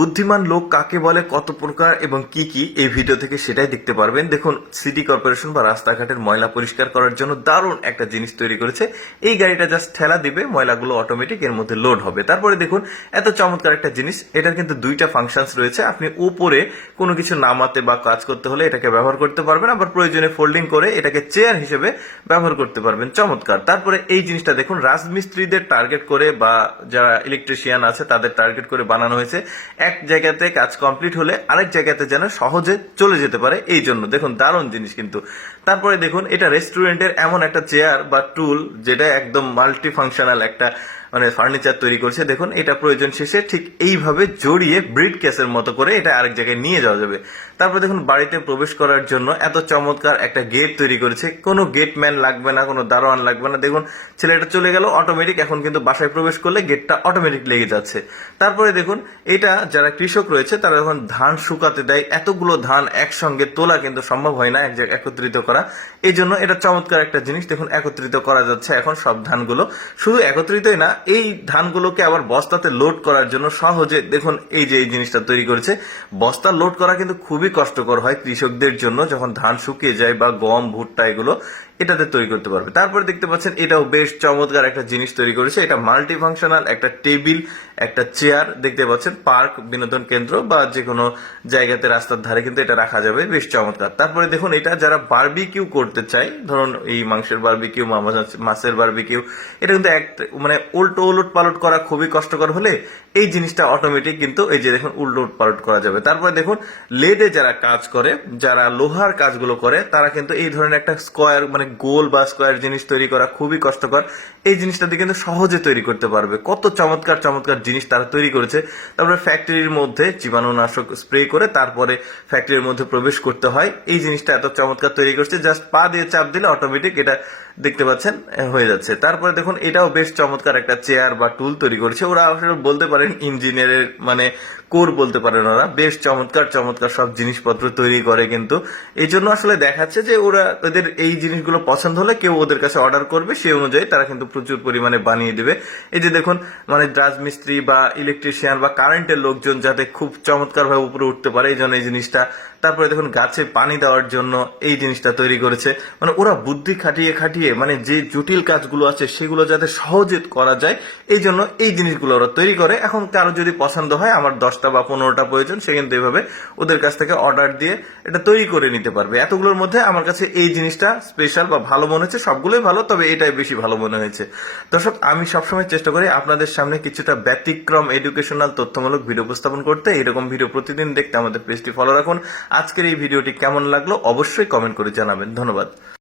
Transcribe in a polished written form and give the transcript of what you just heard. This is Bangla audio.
বুদ্ধিমান লোক কাকে বলে, কত প্রকার এবং কি কি এই ভিডিও থেকে সেটাই দেখতে পারবেন। দেখুন, সিটি কর্পোরেশন বা রাস্তাঘাটের ময়লা পরিষ্কার করার জন্য দারুণ একটা জিনিস তৈরি করেছে। এই গাড়িটা জাস্ট ঠেলা দিবে, ময়লাগুলো অটোমেটিক এর মধ্যে লোড হবে। তারপরে দেখুন, এত চমৎকার একটা জিনিস। এটার কিন্তু দুইটা ফাংশনস রয়েছে। আপনি উপরে কোনো কিছু নামাতে বা কাজ করতে হলে এটাকে ব্যবহার করতে পারবেন, আবার প্রয়োজনে ফোল্ডিং করে এটাকে চেয়ার হিসেবে ব্যবহার করতে পারবেন। চমৎকার। তারপরে এই জিনিসটা দেখুন, রাজমিস্ত্রিদের টার্গেট করে বা যারা ইলেকট্রিশিয়ান আছে তাদের টার্গেট করে বানানো হয়েছে। এক জায়গাতে কাজ কমপ্লিট হলে আরেক জায়গাতে যেন সহজে চলে যেতে পারে, এই জন্য দেখুন দারুণ জিনিস কিন্তু। তারপরে দেখুন, এটা রেস্টুরেন্টের এমন একটা চেয়ার বা টুল যেটা একদম মাল্টি ফাংশনাল একটা ফার্নিচার তৈরি করছে। দেখুন, এটা প্রয়োজন শেষে ঠিক এইভাবে জড়িয়ে ব্রিড কেসের মতো করে এটা আরেক জায়গায় নিয়ে যাওয়া যাবে। তারপর দেখুন, বাড়িতে প্রবেশ করার জন্য এত চমৎকার একটা গেট তৈরি করেছে। কোনো গেটম্যান লাগবে না, কোনো দারোয়ান লাগবে না। দেখুন, ছেলেটা চলে গেল অটোমেটিক, এখন কিন্তু বাসায় প্রবেশ করলে গেটটা অটোমেটিক লেগে যাচ্ছে। তারপরে দেখুন, এটা যারা কৃষক রয়েছে তারা যখন ধান শুকাতে দেয়, এতগুলো ধান একসঙ্গে তোলা কিন্তু সম্ভব হয় না এক জায়গায় একত্রিত করা। এই জন্য এটা চমৎকার একটা জিনিস। দেখুন, একত্রিত করা যাচ্ছে এখন সব ধানগুলো। শুধু একত্রিতই না, এই ধানগুলোকে আবার বস্তাতে লোড করার জন্য সহজে দেখুন এই যে এই জিনিসটা তৈরি করেছে। বস্তা লোড করা কিন্তু খুবই কষ্টকর হয় কৃষকদের জন্য, যখন ধান শুকিয়ে যায় বা গম ভুট্টা এগুলো এটাতে তৈরি করতে পারবে। তারপরে দেখতে পাচ্ছেন, এটাও বেশ চমৎকার একটা জিনিস তৈরি করেছে। এটা মাল্টি ফাংশনাল একটা টেবিল, একটা চেয়ার দেখতে পাচ্ছেন। পার্ক, বিনোদন কেন্দ্র বা যে কোনো জায়গাতে রাস্তার ধারে কিন্তু এটা রাখা যাবে, বেশ চমৎকার। তারপরে দেখুন, এটা যারা বারবিকিউ করতে চায়, ধরুন এই মাংসের বারবিকিউ, মাছের বারবিকিউ, এটা কিন্তু মানে উল্টো উলট পালট করা খুবই কষ্টকর হলে এই জিনিসটা অটোমেটিক কিন্তু এই যে দেখুন উল্টো পালট করা যাবে। তারপরে দেখুন, লেডে যারা কাজ করে, যারা লোহার কাজগুলো করে, তারা কিন্তু এই ধরনের একটা স্কোয়ার মানে গোল বা স্কোয়ার জিনিস তৈরি করা খুবই কষ্টকর। এই জিনিসটা দিয়ে কিন্তু সহজে তৈরি করতে পারবে। কত চমৎকার চমৎকার জিনিস তারা তৈরি করেছে। তারপরে ফ্যাক্টরির মধ্যে জীবাণুনাশক স্প্রে করে তারপরে ফ্যাক্টরির মধ্যে প্রবেশ করতে হয়। এই জিনিসটা এত চমৎকার তৈরি করছে, জাস্ট পা দিয়ে চাপ দিলে অটোমেটিক এটা দেখতে পাচ্ছেন হয়ে যাচ্ছে। তারপরে দেখুন, এটাও বেশ চমৎকার একটা চেয়ার বা টুল তৈরি করেছে। ওরা আসলে বলতে পারেন ইঞ্জিনিয়ারের মানে কোর বলতে পারেন। ওরা বেশ চমৎকার চমৎকার সব জিনিসপত্র তৈরি করে কিন্তু। এই জন্য আসলে দেখাচ্ছে যে ওরা ওদের এই জিনিসগুলো পছন্দ হলে কেউ ওদের কাছে অর্ডার করবে, সেই অনুযায়ী তারা কিন্তু প্রচুর পরিমাণে বানিয়ে দেবে। এই যে দেখুন, মানে রাজমিস্ত্রি বা ইলেকট্রিশিয়ান বা কারেন্টের লোকজন যাতে খুব চমৎকার ভাবে উপরে উঠতে পারে, এই জন্য এই জিনিসটা। তারপরে দেখুন, গাছে পানি দেওয়ার জন্য এই জিনিসটা তৈরি করেছে। মানে ওরা বুদ্ধি খাটিয়ে খাটিয়ে মানে যে জটিল কাজগুলো আছে সেগুলো যাতে সহজে করা যায়, এই জন্য এই জিনিসগুলো ওরা তৈরি করে। এখন কারো যদি পছন্দ হয়, আমার 10টা বা 15টা প্রয়োজন, সে কিন্তু এভাবে ওদের কাছ থেকে অর্ডার দিয়ে এটা তৈরি করে নিতে পারবে। এতগুলোর মধ্যে আমার কাছে এই জিনিসটা স্পেশাল বা ভালো মনে হচ্ছে। সবগুলোই ভালো, তবে এটাই বেশি ভালো মনে হয়েছে। দর্শক, আমি সবসময় চেষ্টা করি আপনাদের সামনে কিছুটা ব্যতিক্রম এডুকেশনাল তথ্যমূলক ভিডিও উপস্থাপন করতে। এরকম ভিডিও প্রতিদিন দেখতে আমাদের পেজটি ফলো রাখুন। আজকের এই ভিডিওটি কেমন লাগলো অবশ্যই কমেন্ট করে জানাবেন। ধন্যবাদ।